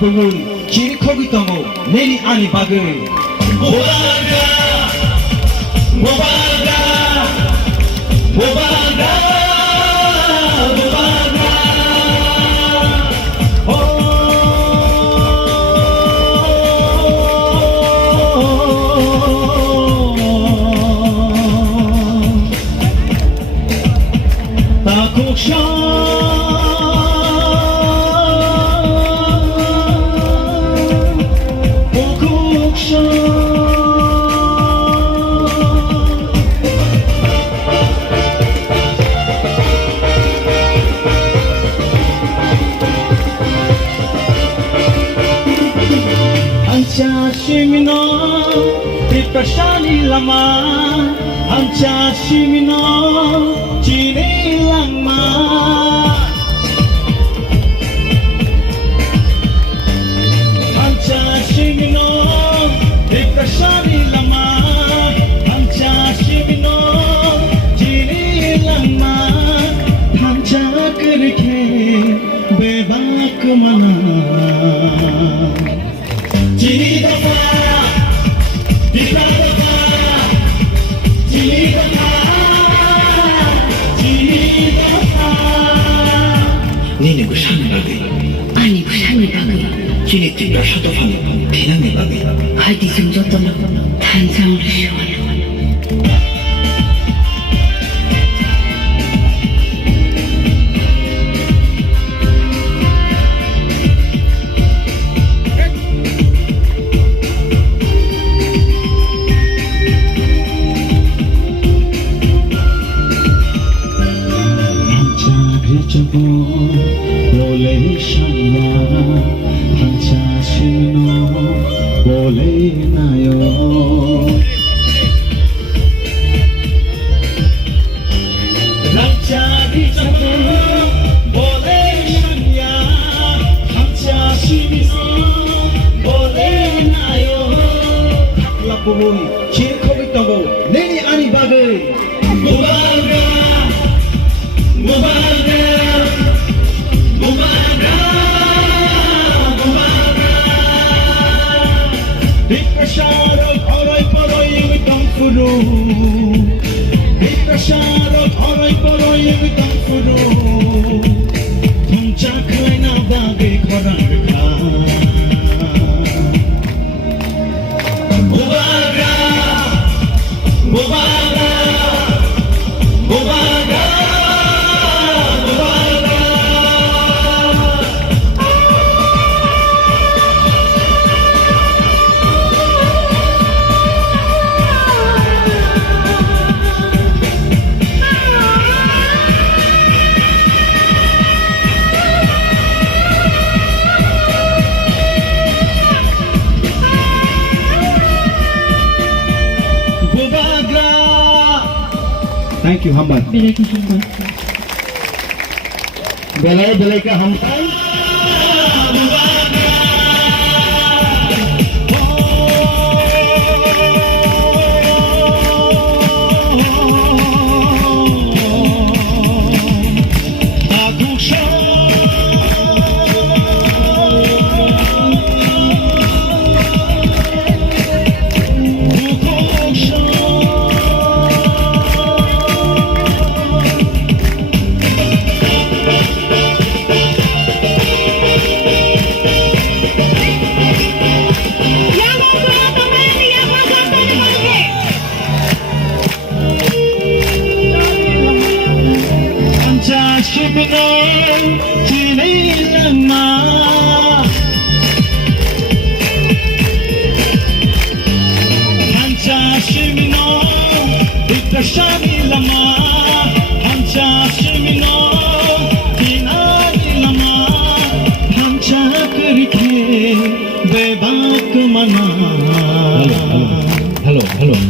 부분 지리코기토모 내리 아니 박을 모바가 모바가 모바가 모바가 다국션 Shimino, Pipashani Lama, Ancha Shimino, Chini Lama. Ancha Shimino, Pipashani Lama, Ancha Shimino, Chini Lama. Ancha Kirke, Bebak Mana. Chini Dafa, Dita Dafa, Chini Dafa, Chini Dafa. Nini Gushani Babi, Ani Gushani Babi, Chini Tita Shatofan, Pinani Babi. Hadi Jumjotana, Tanzan Rishwan. Bole shama, hancha shino, bole nayo. Hancha bichamo, bole shanya, hancha shino, bole nayo. Takla boy, chirko bitogo, neni ani bagay, mubaga, mubaga. Bikasharo, oray paroy witang furu. Bikasharo, oray paroy witang furu. Tumcha khay na bagay korang ka. Mubaga, mubaga, mubaga. Thank you, Hamban. Belai ka Hamban. Shimino, Chini Lama, Rikashani lama Hamcha shimino Dinani lama Hamcha karike Bebak mana Hello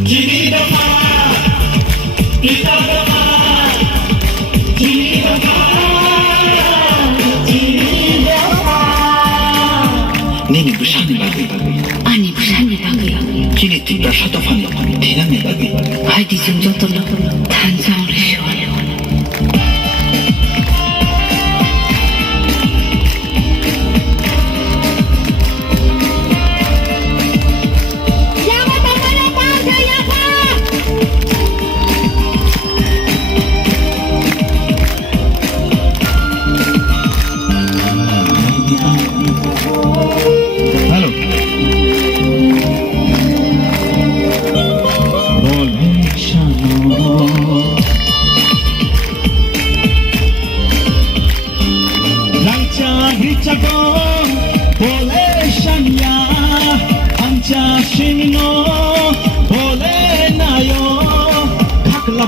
Chini dama Ita dama Chini dama Nini busani bagai Ani busani bagai Kini tiba satu fani tidak nih bagi. Haidi sing jotona tanjang rishwan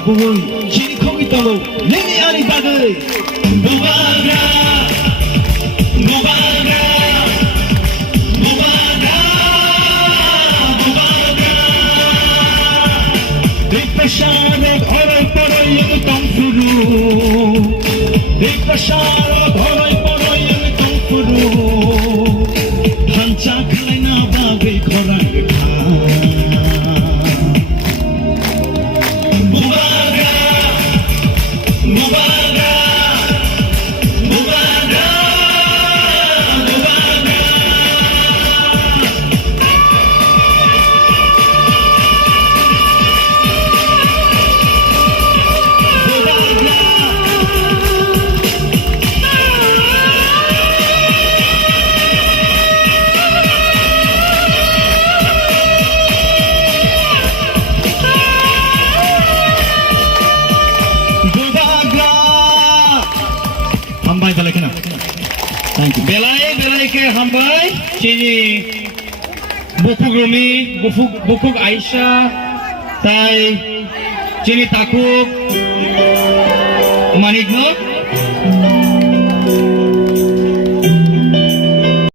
Boy, chini kogi tolo, nini ani bagai. Bubaga, bubaga, bubaga, bubaga. Dipashare horai poroi yang tangfuru. Dipashare horai poroi yang tangfuru. Hancha khalai na bagai korang kha. Hambai balik na. Thank you. Belai ke hambai. Cini bukuk Rumi, bukuk Aisyah, tai cini takuk Manikno.